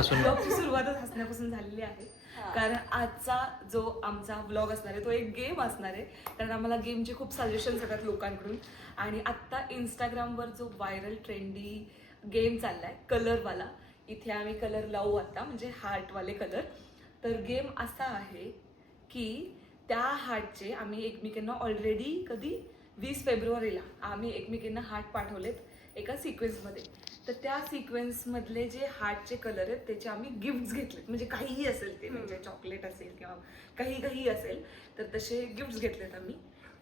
ब्लॉगची सुरुवातच हसण्यापासून झालेली आहे. कारण आजचा जो आमचा ब्लॉग असणार आहे तो एक गेम असणार आहे. कारण आम्हाला गेमचे खूप सजेशन्स येतात लोकांकडून. आणि आत्ता इंस्टाग्रामवर जो व्हायरल ट्रेंडी गेम चाललाय कलरवाला, इथे आम्ही कलर लावू आता, म्हणजे हार्टवाले कलर. तर गेम असा आहे की त्या हार्टचे आम्ही एकमेकांना ऑलरेडी कधी 20 फेब्रुवारीला आम्ही एकमेकांना हार्ट पाठवलेत एका सिक्वेन्समध्ये. तर त्या सिक्वेन्समधले जे हार्टचे कलर आहेत त्याचे आम्ही गिफ्ट्स घेतलेत. म्हणजे काहीही असेल ते, म्हणजे चॉकलेट असेल किंवा काही असेल तर तसे गिफ्ट्स घेतलेत आम्ही.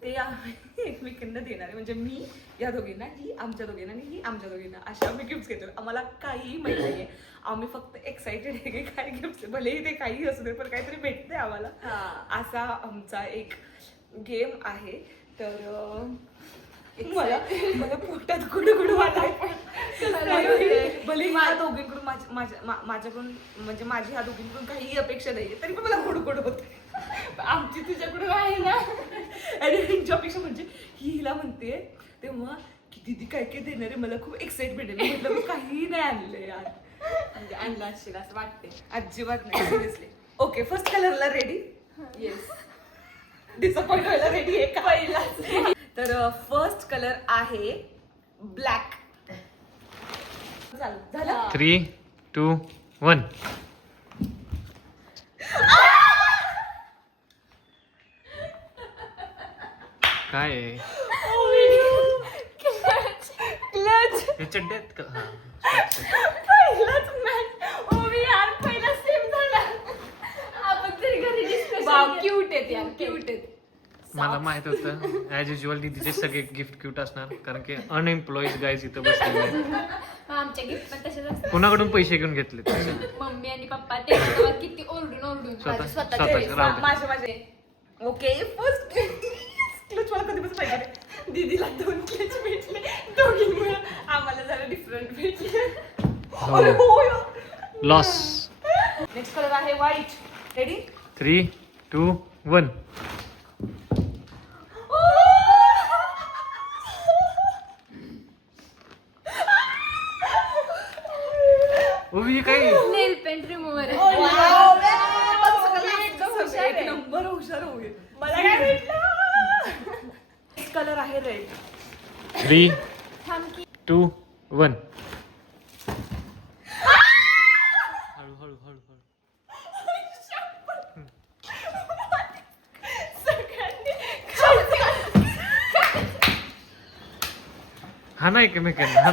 ते आम्ही एकमेकांना देणार आहे. म्हणजे मी या दोघींना, ही आमच्या दोघींना आणि ही आमच्या दोघींना, असे आम्ही गिफ्ट्स घेतो. आम्हाला काहीही माहिती नाहीये, आम्ही फक्त एक्साइटेड आहे की काय गिफ्ट, भलेही ते काही असू दे पण काहीतरी भेटते आम्हाला. असा आमचा एक गेम आहे. तर मला पोटात कुडकुड वाटायचं. भले ह्या दोघींकडून माझ्याकडून, म्हणजे माझी ह्या दोघींकडून काही अपेक्षा नाहीये तरी पण मला कुडकुड होते. आमची तुझ्याकडून आहे ना. आणि ह्यांची अपेक्षा म्हणजे ही हिला म्हणते तेव्हा की दीदी काय काय देणार आहे, मला खूप एक्साइटमेंट आहे. म्हटलं मी काही नाही आणले यार. म्हणजे आणलं असेल असं वाटते. अजिबात नाही, सिरियसली. ओके, फर्स्ट कलरला रेडी? येस. डिसअपॉइंट व्हायला रेडी आहे का? पहिलाच. तर फर्स्ट कलर आहे ब्लॅक. झालं? 3, 2, 1. काय आहे? हे चड्डे आहेत का? पहिलाच मॅच. ओवी यार, पहिला सेम झाला. आपण तरी घरी डिस्कशन. क्यूट आहेत यार, क्यूट आहेत. मला माहित होतं ऍज युजल दीदीचे सगळे गिफ्ट क्यूट असणार, कारण की अनएम्प्लॉईज गाईज इथं बसलेले आहेत. आमच्या गिफ्ट पण तसेच असतात. कुणाकडून पैसे घेऊन घेतले? मम्मी आणि पप्पा ते माझ्यावर किती ओरडून स्वतः. माझे. ओके, फर्स्ट क्लच मला कधीपासून पाहिजे. दीदीला 2 क्लच भेटले, दोघींमुळे आम्हाला जरा डिफरंट भेटले. लॉस. नेक्स्ट कलर आहे व्हाईट. रेडी? 3, 2, 1. ओवी काय? नेल पेंट रिमूव्हर. एक नंबर हुशार होईल. मला काय भेटलं? कलर आहे रेड. 3, 2, 1. हळू. हा नाही की मेकॅन हा.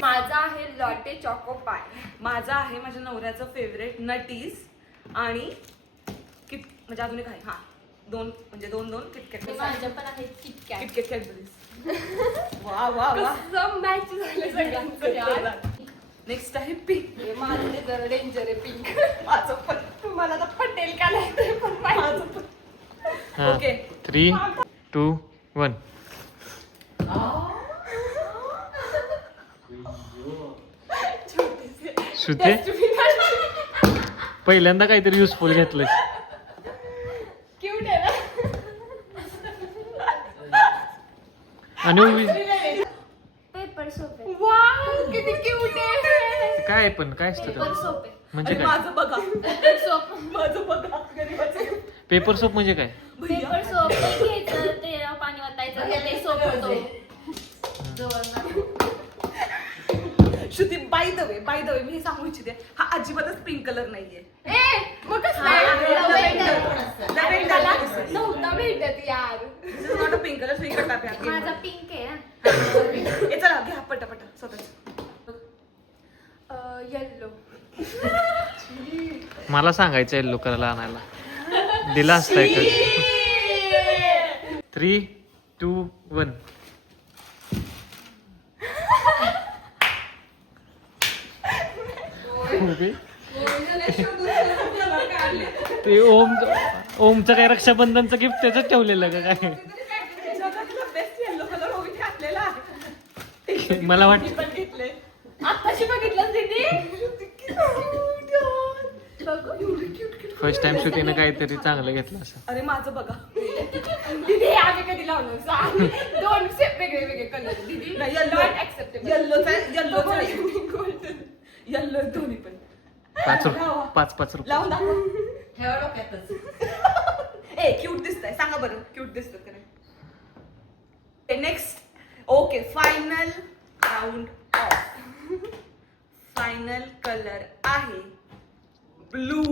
माझा आहे लॉटे चॉको पाय. माझा आहे माझ्या नवऱ्याचं फेवरेट नटीज आणि किट, म्हणजे अजून एक आहे. हा, 2 किटकॅट. माझ्या पण आहे किटकॅट. KitKat Cadbury's. वा वा वा, कसं मॅच झालं सगळ्यांचं यार. नेक्स्ट आहे पिंक. माझं ते जरा डेंजर आहे पिंक. माझं पण, तुम्हाला तर पटेल का नाही ते पण माझं पण. ओके, 3, 2, 1. श्रुते पहिल्यांदा काहीतरी युजफुल घेतलं. क्यूट आहे ना. आणि ओवी पेपर सोप आहे. वाव, किती क्यूट आहे. काय पण काय असतं पेपर ते? सोप आहे. म्हणजे आणि काय? माझं बघा, पेपर सोप. माझं बघा, गरीबाचं. पेपर सोप म्हणजे काय? पेपर सोप घ्यायचं, ते पाणी वतायचं, ते सोप होतो. श्रुती, बाय द वे मी हे सांगू इच्छिते, हा अजिबातच पिंक कलर नाहीये. मग कसं नव्हता भेटत यार. This is not a pink colour. Pink टाक. माझा पिंक आहे. हे चला घ्या पटापट स्वतःच. येल्लो. मला सांगायचं येल्लो करायला आणायला दिला असता. 3, 2, 1. ते ओमचं काय रक्षाबंधनचं गिफ्ट त्याच ठेवलेलं का काय? मला वाटतं आताशी बघितलं दीदी. फर्स्ट टाइम श्रुतीनं काहीतरी चांगलं घेतलं असं. अरे माझं बघा, दीदी आम्ही कधी लावलो सांग. 2 वेगळे वेगळे कलर दीदी नॉट ऍक्सेप्टेबल. येल्लो दोन्ही पण 5 रुपये 5 रुपये लावून दाखव. ठेवा डोक्यातच. ए क्यूट दिसतंय, सांगा बरं क्यूट दिसतं का नाही. Next okay, final round of. Final colour आहे ब्लू.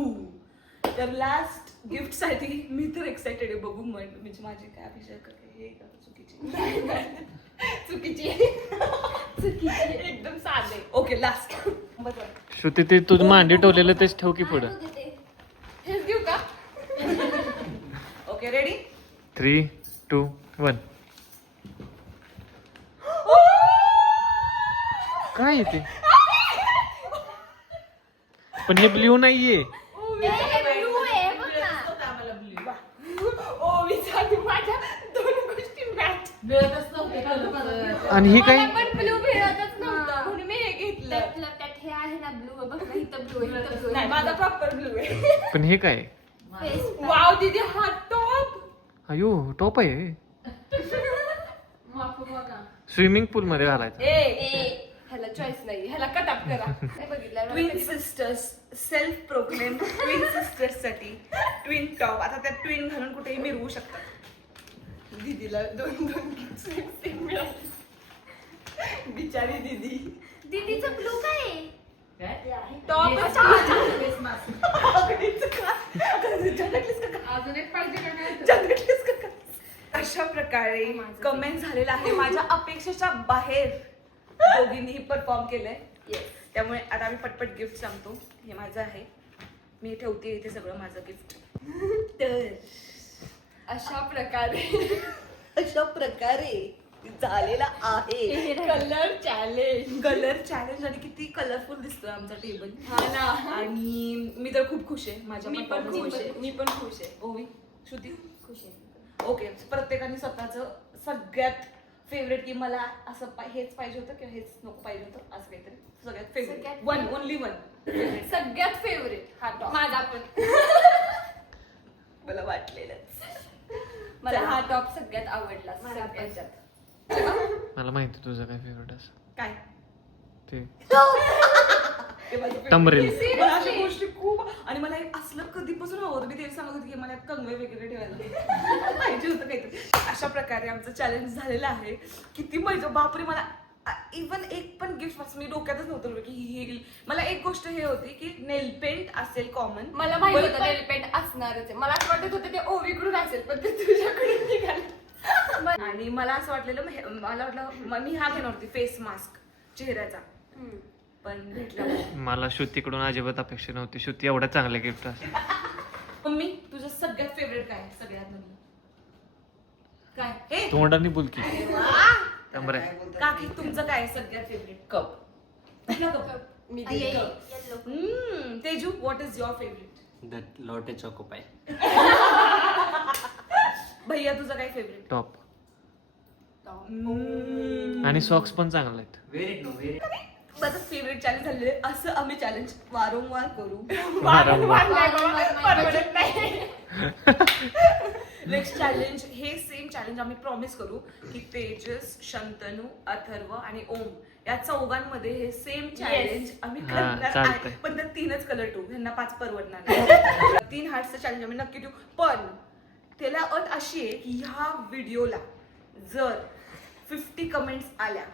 तर लास्ट गिफ्ट साठी मी तर एक्साइटेड आहे. बघू म्हणजे माझी काय अपेक्षा करते हे का चुकीची एकदम साधे. Okay last. श्रुती ते तुझं मांडी ठेवलेलं तेच ठेव की पुढं. हेच घेऊ का? Okay ready. 3, 2, 1. काय आहे ते? पण हे ब्ल्यू नाहीये. माझ्या 2 गोष्टी मॅच. मिळतच नव्हते कलर. आणि ही काय? मला पण ब्लू मिळतच नव्हतं म्हणून मी हे घेतलं. त्यात हे आहे ना ब्लू बघ ना इथं ब्लू आहे इथं ब्लू नाही माझा प्रॉपर ब्लू आहे. पण हे काय? वाव दीदी हा टॉप. अयो टॉप आहे. स्विमिंग पूल मध्ये घालायचं. ह्याला चॉईस नाही, ह्याला कट अप करा. नाही बघितलं twin sisters, self proclaim twin sisters साठी ट्विन टॉप. आता त्या ट्विन घालून कुठेही मिरवू शकतात. दीदीला 2 मिळाले. बिचारी दीदी. दीदीचं ब्लू काय आहे? काय? Top face mask. अजून एक पाहिजे का काय? अशा प्रकारे कमेंट झालेला आहे. माझ्या अपेक्षेच्या बाहेर दोघींनीही परफॉर्म केलंय. त्यामुळे आता आम्ही पटपट गिफ्ट सांगतो. हे माझं आहे, मी ठेवते इथे सगळं माझं गिफ्ट. तर अशा प्रकारे झालेला आहे कलर चॅलेंज. Colour challenge. आणि किती कलरफुल दिसतोय आमचा टेबल. हा ना. आणि मी तर खूप खुश आहे माझ्या मी पण performance खुश आहे. विषयी. मी पण खुश आहे. ओवी, श्रुती खुश आहे. ओके. प्रत्येकाने स्वतःचं सगळ्यात फेवरेट की मला असं हेच पाहिजे होतं किंवा हेच नको पाहिजे होतं असं काहीतरी सगळ्यात फेवरेट. सगळ्यात वन ओनली वन. सगळ्यात फेवरेट हा टॉप. माझा पण. मला वाटलेलंच. मला हा टॉप सगळ्यात आवडला. मला पण. सगळ्यात. मला माहिती तुझं काय फेवरेट असं काय ते ते माझं favorite. तंबरेल. मला अशा गोष्टी खूप. आणि मला हे असलं कधीपासून हवं होतं. मी ते सांगत होते की मला कंगवे वगैरे ठेवायला पाहिजे होतं काहीतरी. अशा प्रकारे आमचं चॅलेंज झालेलं आहे. किती मजा. बापरे, मला इवन एक पण गिफ्ट मी डोक्यातच नव्हतं की ही. मला एक गोष्ट हे होती की नेल पेंट असेल कॉमन. मला माहिती होतं नेल पेंट असणारच आहे. मला असं वाटत होतं ते ओवीकडून असेल पण ते तुझ्याकडून निघालं. आणि मला असं वाटलेलं मला वाटलं मी हा घेणार होती फेस मास्क चेहऱ्याचा, पण भेटला नाही. मला श्रुतीकडून अजिबात अपेक्षा नव्हती. श्रुती एवढ्या चांगल्या गिफ्ट असं. मम्मी तुझं सगळ्यात फेवरेट काय सगळ्यात नवीन काय? हे तोंडाने बोल की. तंबरे. काकी तुमचं काय सगळ्यात फेवरेट कप. कुठला कप? मी ये, दिलं. yellow. Teju what is your favourite? The Lotte choco pie. भैया तुझं काय फेवरेट? टॉप. आणि सॉक्स पण चांगले आहेत. Very no very. माझं फेवरेट चॅलेंज झालेलं आहे. असं आम्ही चॅलेंज वारंवार करू. वारंवार. परवडत नाही. नेक्स्ट चॅलेंज हे सेम चॅलेंज आम्ही प्रॉमिस करू की तेजस, शंतनू, अथर्व आणि ओम या चौघांमध्ये हे सेम चॅलेंज आम्ही हा, करणार चालतंय. आहे. पण त्या 3च कलर ठेवू. ह्यांना 5 परवडणार नाही. 3 हार्टचं चॅलेंज आम्ही नक्की ठेवू. पण त्याला अट अशी आहे की ह्या व्हिडिओला जर 50 कमेंट्स आल्या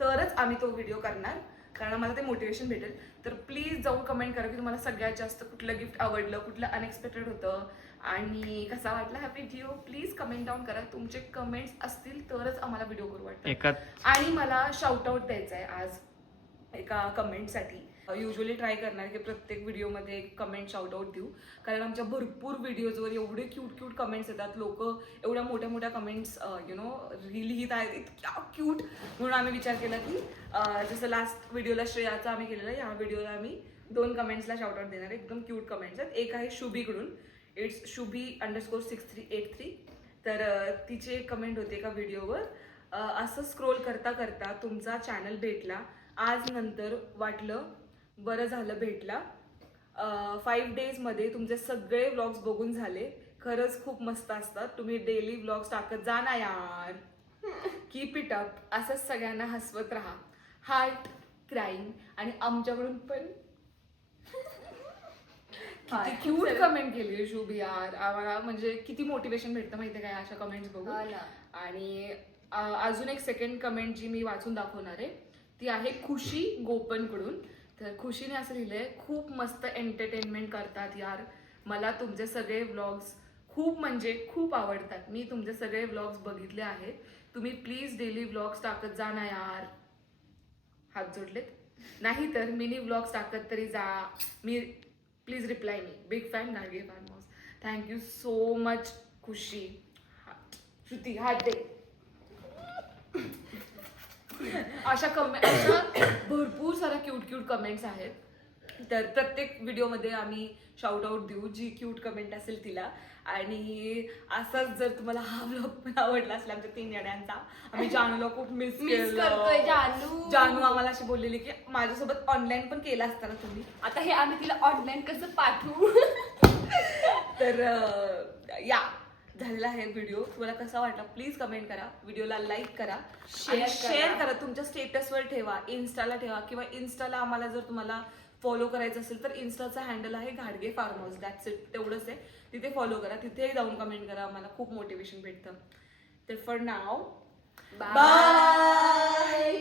तरच आम्ही तो व्हिडिओ करणार, कारण आम्हाला ते मोटिवेशन भेटेल. तर प्लीज जाऊन कमेंट करा की तुम्हाला सगळ्यात जास्त कुठलं गिफ्ट आवडलं, कुठलं अनएक्सपेक्टेड होतं आणि कसा वाटला हा व्हिडिओ. प्लीज कमेंट डाऊन करा. तुमचे कमेंट्स असतील तरच आम्हाला व्हिडिओ करू वाटतं. एका आणि मला शाउट आउट द्यायचा आहे आज एका कमेंटसाठी. युजली ट्राय करणार की प्रत्येक व्हिडिओमध्ये एक कमेंट शाउट आउट देऊ, कारण आमच्या भरपूर व्हिडिओजवर एवढे क्यूट कमेंट्स येतात. लोक एवढ्या मोठ्या कमेंट्स रील लिहित आहेत, इतक्या क्यूट. म्हणून आम्ही विचार केला की जसं लास्ट व्हिडिओला श्रेयाचा आम्ही केलेलं, या व्हिडिओला आम्ही 2 कमेंट्सला शाउट आउट देणार आहे. एकदम क्यूट कमेंट्स आहेत. एक आहे शुभीकडून, इट्स शुभी_6383. तर तिची एक कमेंट होती एका व्हिडिओवर, असं स्क्रोल करता करता तुमचा चॅनल भेटला. आज नंतर वाटलं बरं झालं भेटला. 5 डेजमध्ये तुमचे सगळे व्लॉग्स बघून झाले. खरंच खूप मस्त असतात. तुम्ही डेली व्लॉग्स टाकत जा ना यार. Keep it up. असंच सगळ्यांना हसवत राहा. Heart crying. आणि आमच्याकडून पण किती क्यूट कमेंट केली शुभ यार. आम्हाला म्हणजे किती मोटिवेशन भेटतं माहितीये काय अशा कमेंट्स बघून. आणि अजून एक सेकंड कमेंट जी मी वाचून दाखवणार आहे ती आहे खुशी गोपनकडून. तर खुशीने असं लिहिलंय, खूप मस्त एंटरटेनमेंट करतात यार. मला तुमचे सगळे व्लॉग्स खूप म्हणजे खूप आवडतात. मी तुमचे सगळे व्लॉग्स बघितले आहेत. तुम्ही प्लीज डेली व्लॉग्स टाकत जा ना यार. हात जोडलेत. नाही तर मिनी व्लॉग्स टाकत तरी जा. मी please reply me. Big fan Gadge farm house. Thank you so much Khushi. Shruti हात दे. अशा भरपूर साऱ्या क्यूट कमेंट्स आहेत. तर प्रत्येक व्हिडिओमध्ये आम्ही शाउट आउट देऊ जी क्यूट कमेंट असेल तिला. आणि असंच जर तुम्हाला हा व्लॉग पण आवडला असेल आमच्या 3 जणांचा, आम्ही जानूला खूप मिस करतोय केलं. जानू आम्हाला अशी बोललेली की माझ्यासोबत ऑनलाईन पण केला असता ना तुम्ही. आता हे आम्ही तिला ऑनलाईन कसं पाठवू. तर या झालेला आहे व्हिडिओ. तुम्हाला कसा वाटला प्लीज कमेंट करा. व्हिडिओला लाईक करा, शेअर करा, तुमच्या स्टेटसवर ठेवा, इन्स्टाला ठेवा. किंवा इन्स्टाला आम्हाला जर तुम्हाला फॉलो करायचं असेल तर इन्स्टाचा हँडल आहे घाडगे फार्म हाऊस. That's it. तेवढंच आहे. तिथे फॉलो करा. तिथे जाऊन कमेंट करा. आम्हाला खूप मोटिवेशन भेटतं. तर फॉर नाव बाय.